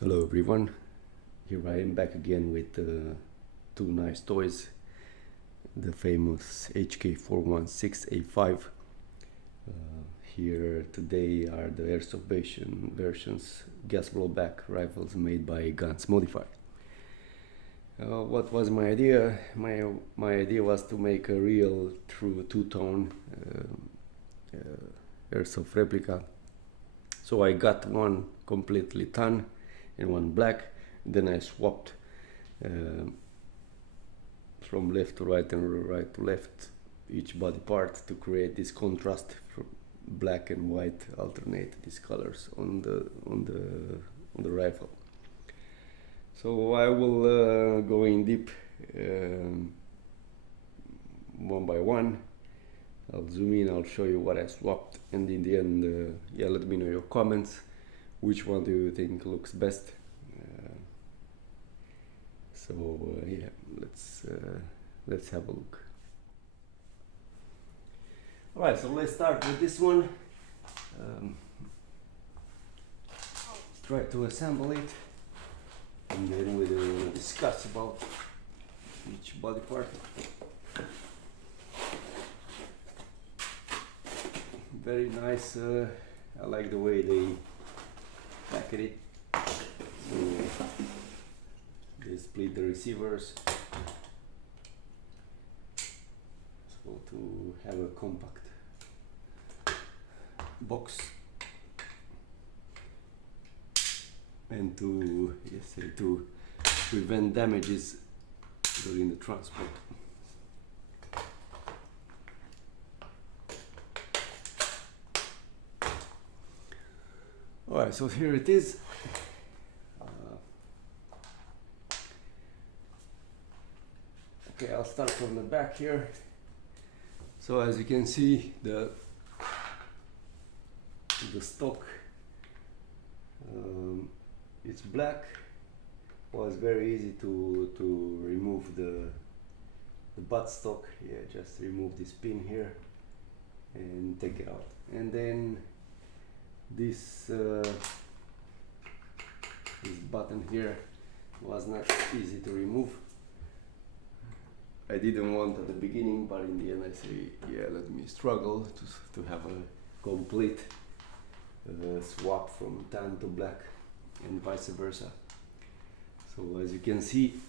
Hello everyone, here I am back again with two nice toys, the famous HK416A5. Here today are the Airsoft versions gas blowback rifles made by Guns Modify. What was my idea? My idea was to make a real true two-tone Airsoft replica. So I got one completely tan and one black. Then I swapped from left to right and right to left each body part to create this contrast. Black and white alternate these colors on the rifle. So I will go in deep one by one. I'll zoom in, I'll show you what I swapped, and in the end, yeah, let me know your comments. Which one do you think looks best? Yeah, let's have a look. Alright, so let's start with this one. Try to assemble it, and then we will discuss about each body part. Very nice. I like the way they packed it. So they split the receivers, so to have a compact box and to prevent damages during the transport. Alright, so here it is. Okay, I'll start from the back here. So as you can see, the stock, it's black. Well, it's very easy to remove the buttstock. Yeah, just remove this pin here and take it out. And then this button here was not easy to remove. I didn't want at the beginning, but in the end I say, yeah, let me struggle to have a complete swap from tan to black and vice versa. So as you can see,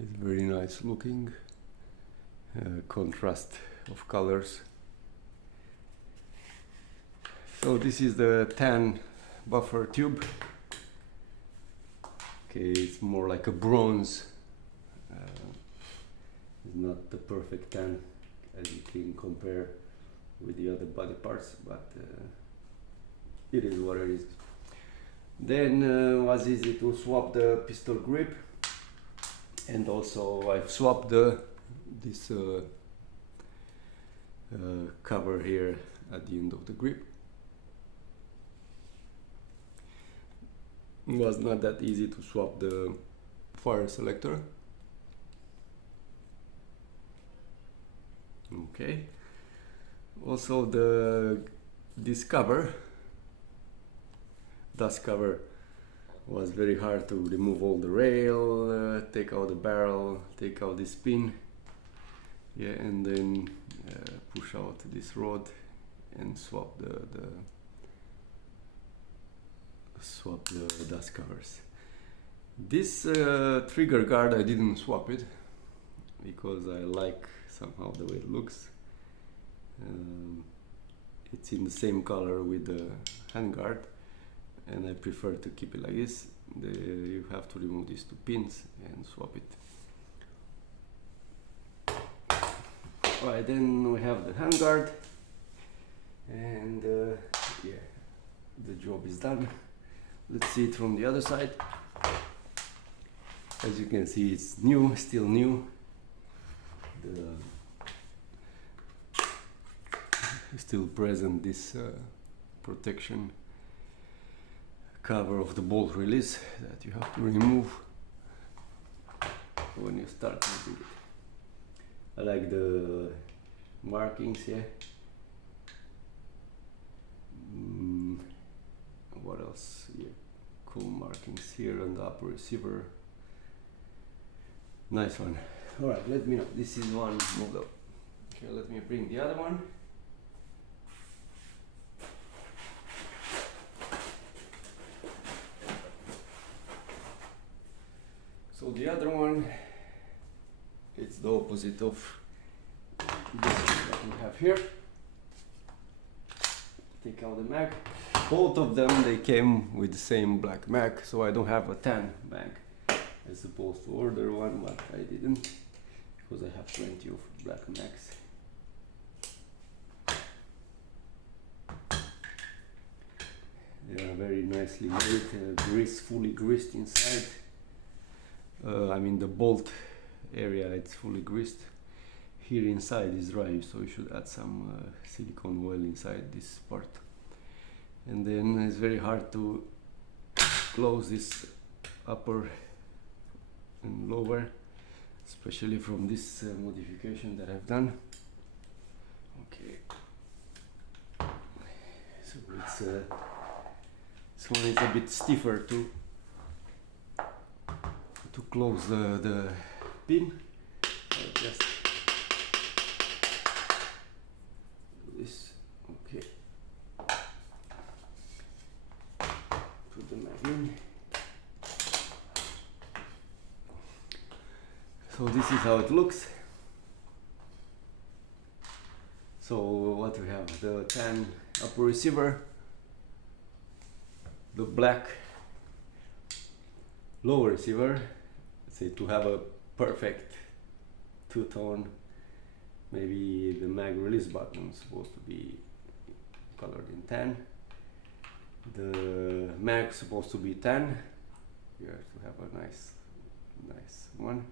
it's very nice looking, contrast of colors. So this is the tan buffer tube. Okay, it's more like a bronze. It's not the perfect tan as you can compare with the other body parts, but it is what it is. Then was easy to swap the pistol grip, and also I've swapped this cover here at the end of the grip. It was not that easy to swap the fire selector. Okay. Also this cover, dust cover, was very hard to remove all the rail, take out the barrel, take out this pin, yeah, and then push out this rod and swap the dust covers. This trigger guard, I didn't swap it because I like somehow the way it looks. It's in the same color with the handguard, and I prefer to keep it like this. You have to remove these two pins and swap it. Alright, then we have the handguard, and yeah, the job is done. Let's see it from the other side. As you can see, it's new, still new. Still present this protection cover of the bolt release that you have to remove when you start using it. I like the markings here. markings here on the upper receiver. Nice one. Alright, let me know. This is one model. Okay, let me bring the other one. So the other one, it's the opposite of this one that we have here. Take out the mag. Both of them, they came with the same black mag, so I don't have a tan mag. I was supposed to order one, but I didn't, because I have plenty of black mags. They are very nicely made, fully greased inside. I mean the bolt area, it's fully greased. Here inside is dry, so you should add some silicone oil inside this part. And then it's very hard to close this upper and lower, especially from this modification that I've done. Okay, so it's this one is a bit stiffer to close the pin. I'll just do this. Okay, put the mag in. So this is how it looks. So what we have, the tan upper receiver, the black lower receiver. Say to have a perfect two-tone, maybe the mag release button is supposed to be colored in tan. The mag supposed to be tan. You have to have a nice one.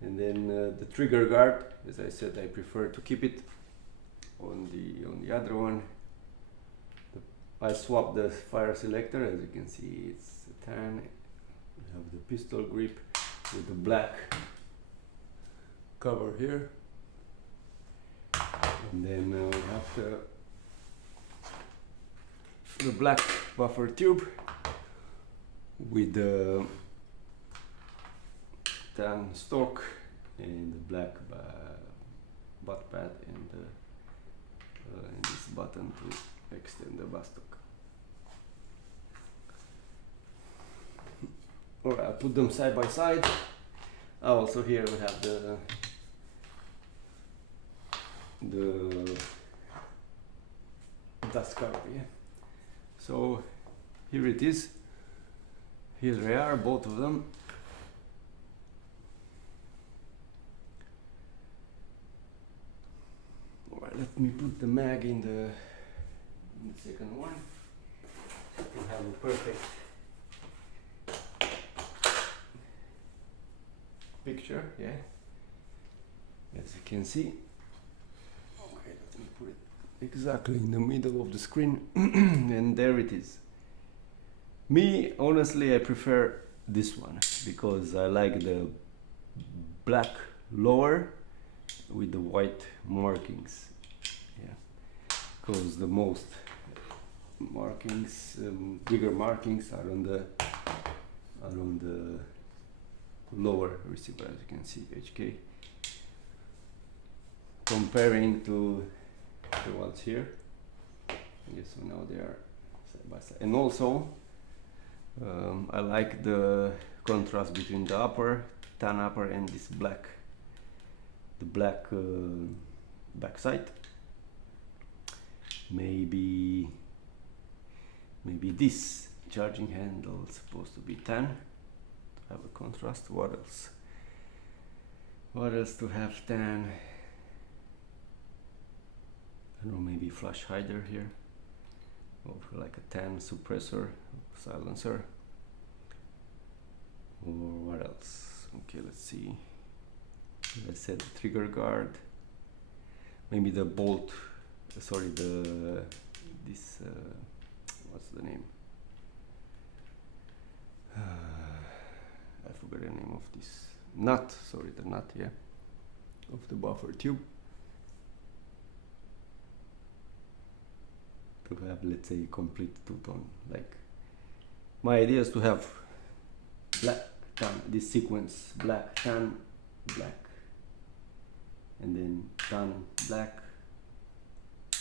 And then the trigger guard, as I said, I prefer to keep it on the other one. I swapped the fire selector. As you can see, it's tan. We have the pistol grip with the black cover here, and then we have the black buffer tube with the tan stock and the black butt pad and this button to extend the butt stock. Alright, I'll put them side by side. Also here we have the dust cover, yeah. So here it is. Here they are, both of them. Alright, let me put the mag in the second one. We have a perfect picture, yeah, as you can see. Okay, let me put it exactly in the middle of the screen. And there it is. Me, honestly, I prefer this one because I like the black lower with the white markings, yeah, because the most markings, bigger markings are on the lower receiver, as you can see, HK, comparing to the ones here. Yes, so now they are side by side. And also I like the contrast between the upper, tan upper, and this black, the black backside. Maybe this charging handle is supposed to be tan. Have a contrast. What else? What else to have tan? I don't know, maybe flash hider here, or like a tan suppressor, silencer, or what else? Okay, let's see. As I said, the trigger guard. Maybe the bolt. Sorry, this. What's the name? I forgot the name of this nut. Sorry, the nut, yeah, of the buffer tube. To have, let's say, complete two-tone, like My idea is to have black, tan, this sequence, black, tan, black, and then tan, black,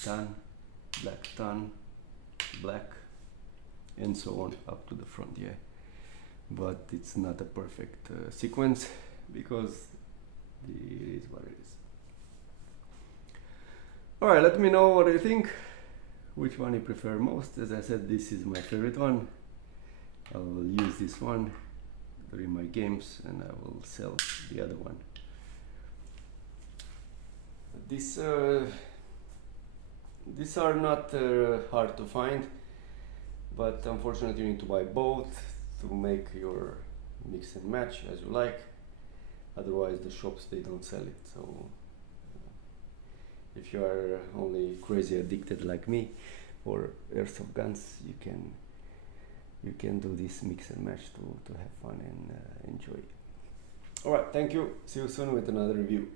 tan, black, tan, black, and so on up to the front, yeah. But it's not a perfect sequence because it is what it is. Alright, let me know what you think, which one you prefer most. As I said, this is my favorite one. I will use this one during my games and I will sell the other one. These are not hard to find, but unfortunately you need to buy both to make your mix and match as you like. Otherwise the shops, they don't sell it. So if you are only crazy addicted like me for airsoft guns, you can do this mix and match to have fun and enjoy. Alright, thank you. See you soon with another review.